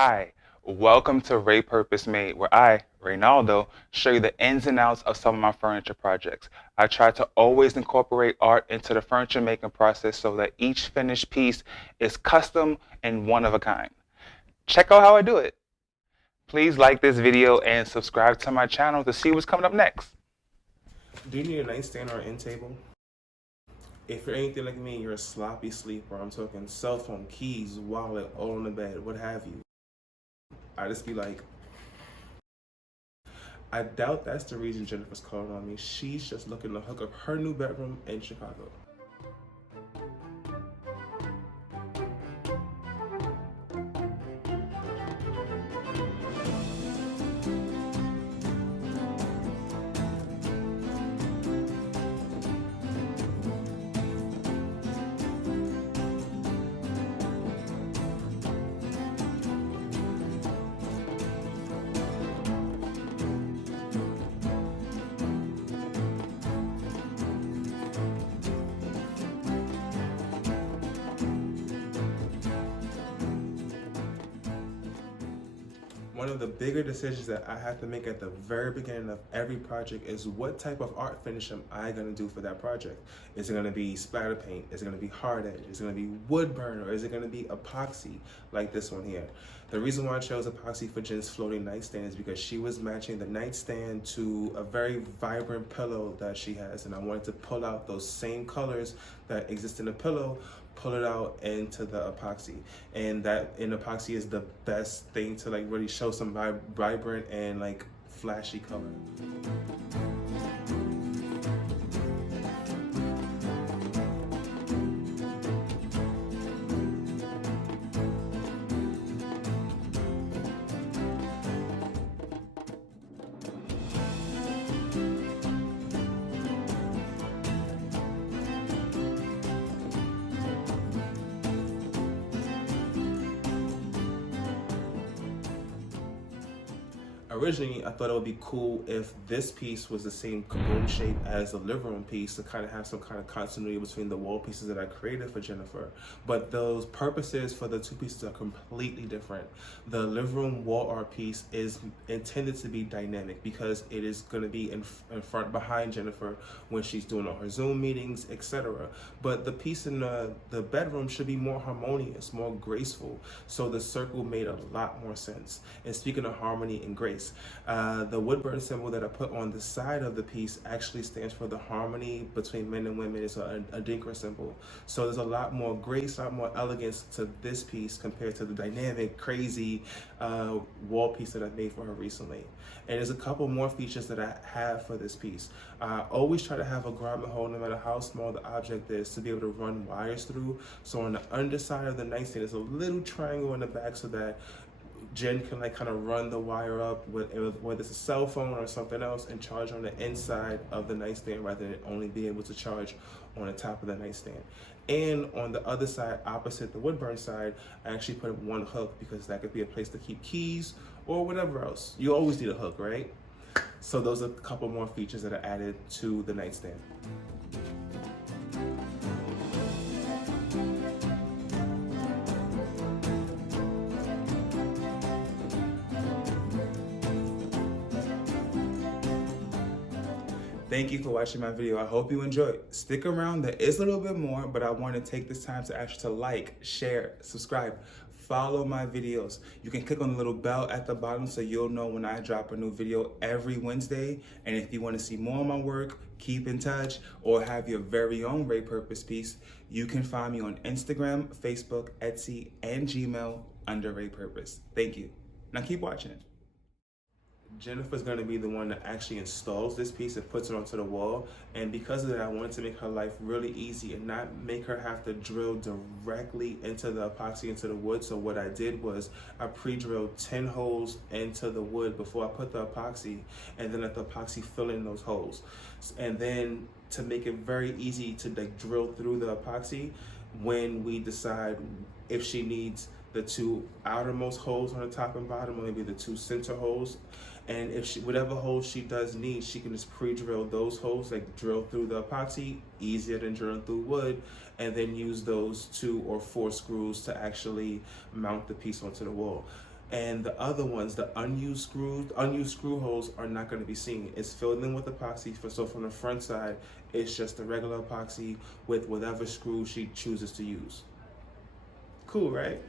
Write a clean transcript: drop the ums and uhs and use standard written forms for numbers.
Hi, welcome to Reypurposed Made, where I, Reinaldo, show you the ins and outs of some of my furniture projects. I try to always incorporate art into the furniture making process so that each finished piece is custom and one of a kind. Check out how I do it. Please like this video and subscribe to my channel to see what's coming up next. Do you need a nightstand or an end table? If you're anything like me, you're a sloppy sleeper. I'm talking cell phone, keys, wallet, all on the bed, what have you. I just be like, I doubt that's the reason Jennifer's calling on me. She's just looking to hook up her new bedroom in Chicago. One of the bigger decisions that I have to make at the very beginning of every project is what type of art finish am I going to do for that project? Is it going to be splatter paint? Is it going to be hard edge? Is it going to be wood burn? Or is it going to be epoxy like this one here? The reason why I chose epoxy for Jen's floating nightstand is because she was matching the nightstand to a very vibrant pillow that she has, and I wanted to pull out those same colors that exist in the pillow, pull it out into the epoxy. And that in epoxy is the best thing to like really show some vibrant and like flashy color. Originally, I thought it would be cool if this piece was the same cone shape as the living room piece to kind of have some kind of continuity between the wall pieces that I created for Jennifer. But those purposes for the two pieces are completely different. The living room wall art piece is intended to be dynamic because it is going to be in front behind Jennifer when she's doing all her Zoom meetings, etc. But the piece in the bedroom should be more harmonious, more graceful. So the circle made a lot more sense. And speaking of harmony and grace, the wood burn symbol that I put on the side of the piece actually stands for the harmony between men and women. It's a Adinkra symbol. So there's a lot more grace, a lot more elegance to this piece compared to the dynamic, crazy wall piece that I made for her recently. And there's a couple more features that I have for this piece. I always try to have a grommet hole, no matter how small the object is, to be able to run wires through. So on the underside of the nightstand, there's a little triangle in the back so that Jen can like kind of run the wire up with whether it's a cell phone or something else and charge on the inside of the nightstand rather than only be able to charge on the top of the nightstand. And on the other side, opposite the wood burn side, I actually put one hook because that could be a place to keep keys or whatever else. You always need a hook, right? So those are a couple more features that I added to the nightstand. Thank you for watching my video. I hope you enjoyed. Stick around, there is a little bit more, but I want to take this time to actually to like, share, subscribe, follow my videos. You can click on the little bell at the bottom so you'll know when I drop a new video every Wednesday. And if you want to see more of my work, keep in touch, or have your very own Reypurposed piece, you can find me on Instagram, Facebook, Etsy, and Gmail under Reypurposed. Thank you. Now keep watching. Jennifer's going to be the one that actually installs this piece and puts it onto the wall. And because of that, I wanted to make her life really easy and not make her have to drill directly into the epoxy, into the wood. So what I did was I pre-drilled 10 holes into the wood before I put the epoxy, and then let the epoxy fill in those holes. And then to make it very easy to like drill through the epoxy, when we decide if she needs the two outermost holes on the top and bottom, or maybe the two center holes. And if she, whatever holes she does need, she can just pre-drill those holes, like drill through the epoxy, easier than drilling through wood, and then use those 2 or 4 screws to actually mount the piece onto the wall. And the other ones, the unused screw holes are not going to be seen. It's filled in with epoxy. So from the front side, it's just a regular epoxy with whatever screw she chooses to use. Cool, right?